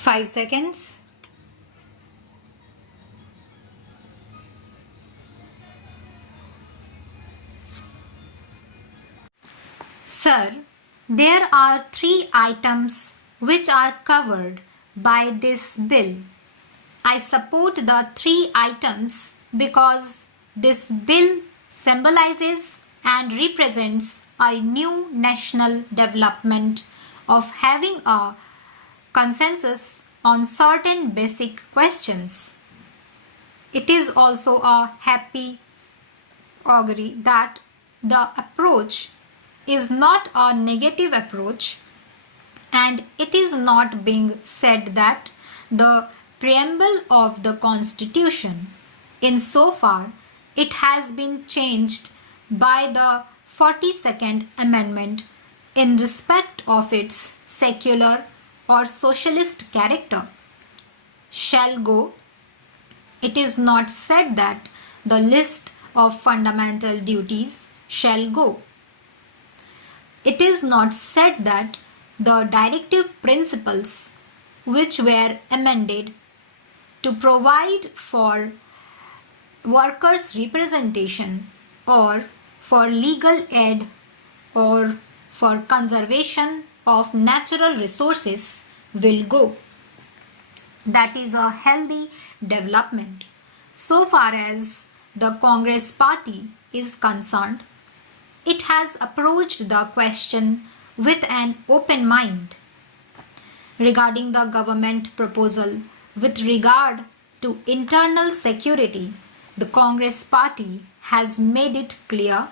5 seconds. Sir, there are 3 items which are covered by this bill. I support the 3 items because this bill symbolizes and represents a new national development of having a consensus on certain basic questions. It is also a happy augury that the approach is not a negative approach, and it is not being said that the preamble of the Constitution, insofar it has been changed by the 42nd Amendment in respect of its secular or socialist character, shall go. It is not said that the list of fundamental duties shall go. It is not said that the directive principles which were amended to provide for workers' representation or for legal aid or for conservation of natural resources will go. That is a healthy development. So far as the Congress party is concerned, it has approached the question with an open mind. Regarding the government proposal with regard to internal security, the Congress party has made it clear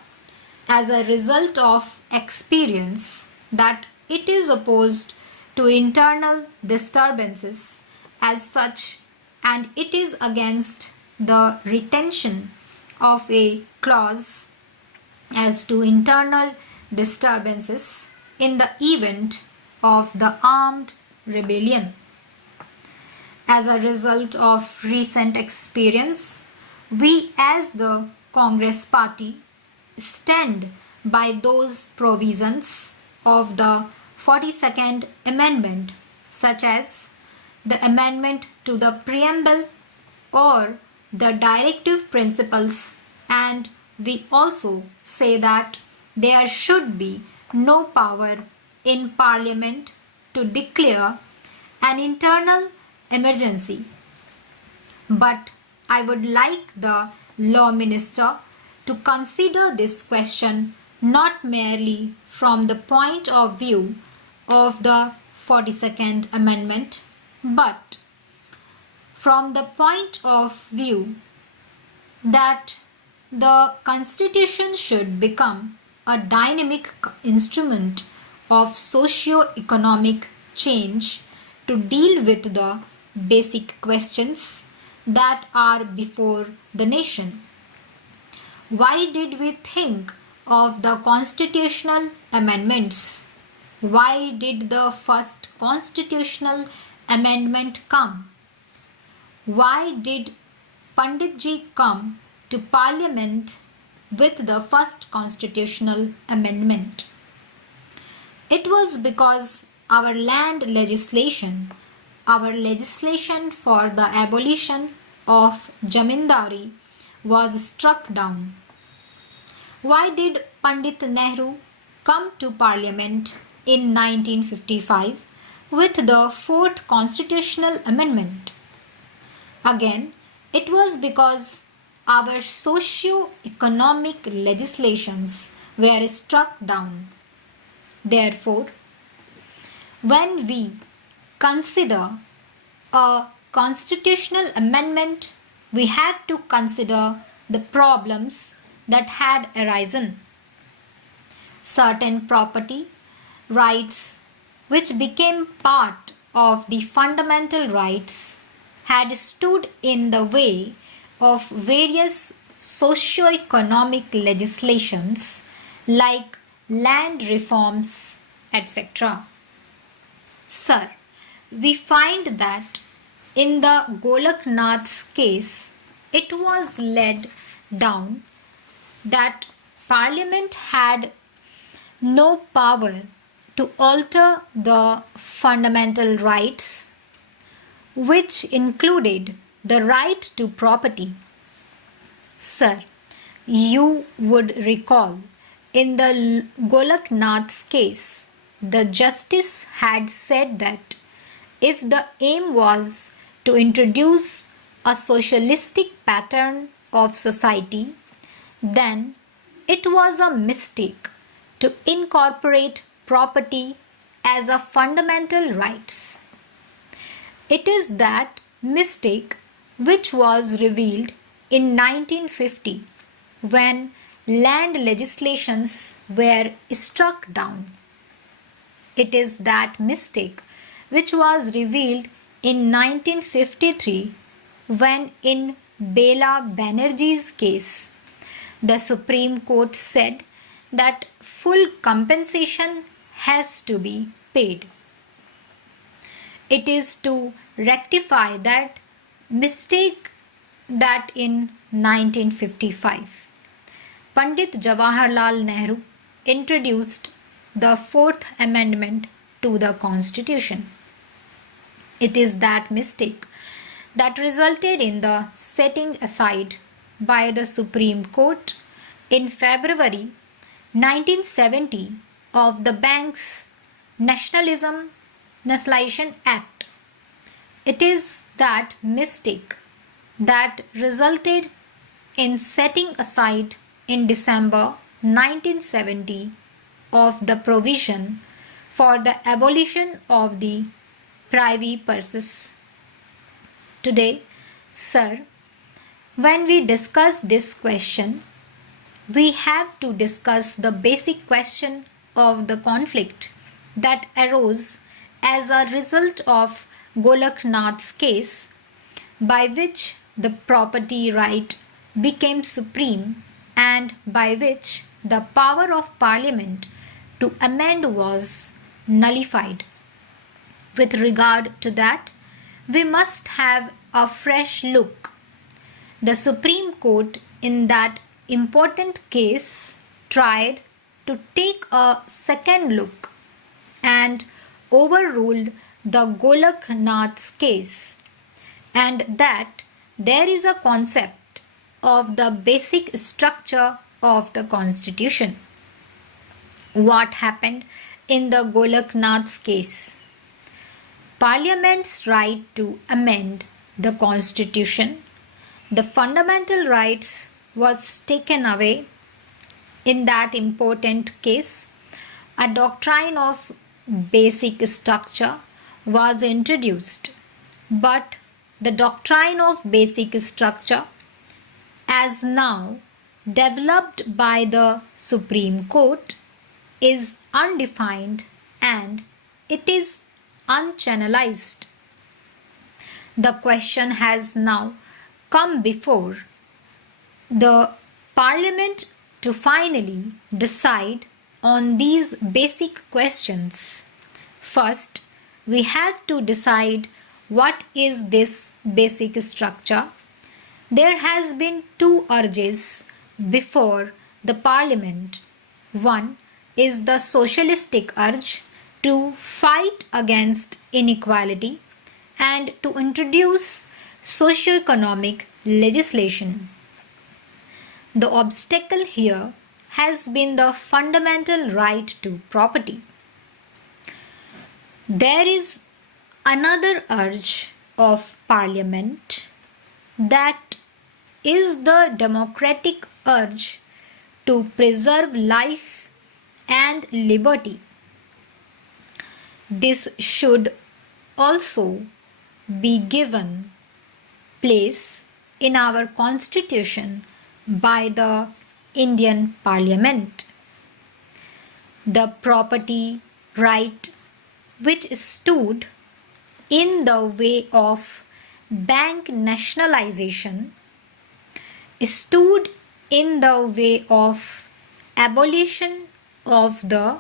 as a result of experience that it is opposed to internal disturbances as such, and it is against the retention of a clause as to internal disturbances in the event of the armed rebellion. As a result of recent experience, we as the Congress party stand by those provisions of the 42nd Amendment, such as the amendment to the preamble or the directive principles, and we also say that there should be no power in Parliament to declare an internal emergency. But I would like the Law Minister to consider this question not merely from the point of view of the 42nd Amendment, but from the point of view that the Constitution should become a dynamic instrument of socio-economic change to deal with the basic questions that are before the nation. Why did we think of the constitutional amendments? Why did the first constitutional amendment come? Why did Panditji come to Parliament with the first constitutional amendment? It was because our land legislation, our legislation for the abolition of Jamindari was struck down. Why did Pandit Nehru come to Parliament in 1955 with the fourth constitutional amendment? Again, it was because our socio-economic legislations were struck down. Therefore, when we consider a constitutional amendment, we have to consider the problems that had arisen. Certain property rights, which became part of the fundamental rights, had stood in the way of various socio-economic legislations like land reforms, etc. Sir, we find that in the Golaknath's case, it was laid down that Parliament had no power to alter the fundamental rights which included the right to property. Sir, you would recall in the Golaknath's case, the justice had said that if the aim was to introduce a socialistic pattern of society, then it was a mistake to incorporate property as a fundamental right. It is that mistake which was revealed in 1950 when land legislations were struck down. It is that mistake which was revealed in 1953 when in Bela Banerjee's case, the Supreme Court said that full compensation has to be paid. It is to rectify that mistake that in 1955, Pandit Jawaharlal Nehru introduced the Fourth Amendment to the Constitution. It is that mistake that resulted in the setting aside by the Supreme Court in February 1970 of the Bank's Nationalization Act. It is that mistake that resulted in setting aside in December 1970 of the provision for the abolition of the privy purses. Today, sir, when we discuss this question, we have to discuss the basic question of the conflict that arose as a result of Golaknath's case, by which the property right became supreme and by which the power of Parliament to amend was nullified. With regard to that, we must have a fresh look. The Supreme Court in that important case tried to take a second look and overruled the Golaknath's case, and that there is a concept of the basic structure of the Constitution. What happened in the Golaknath's case? Parliament's right to amend the Constitution, the fundamental rights, was taken away. In that important case, a doctrine of basic structure was introduced, but the doctrine of basic structure, as now developed by the Supreme Court, is undefined and it is unchannelized. The question has now come before the Parliament to finally decide on these basic questions. First, we have to decide what is this basic structure. There has been two urges before the Parliament. One is the socialistic urge to fight against inequality and to introduce socio-economic legislation. The obstacle here has been the fundamental right to property. There is another urge of Parliament, that is the democratic urge to preserve life and liberty. This should also be given place in our Constitution by the Indian Parliament. The property right which stood in the way of bank nationalization, stood in the way of abolition of the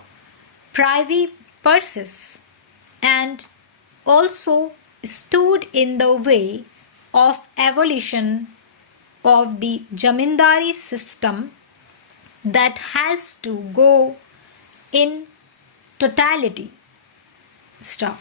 privy purses, and also stood in the way of abolition of the jamindari system that has to go in totality. Stop.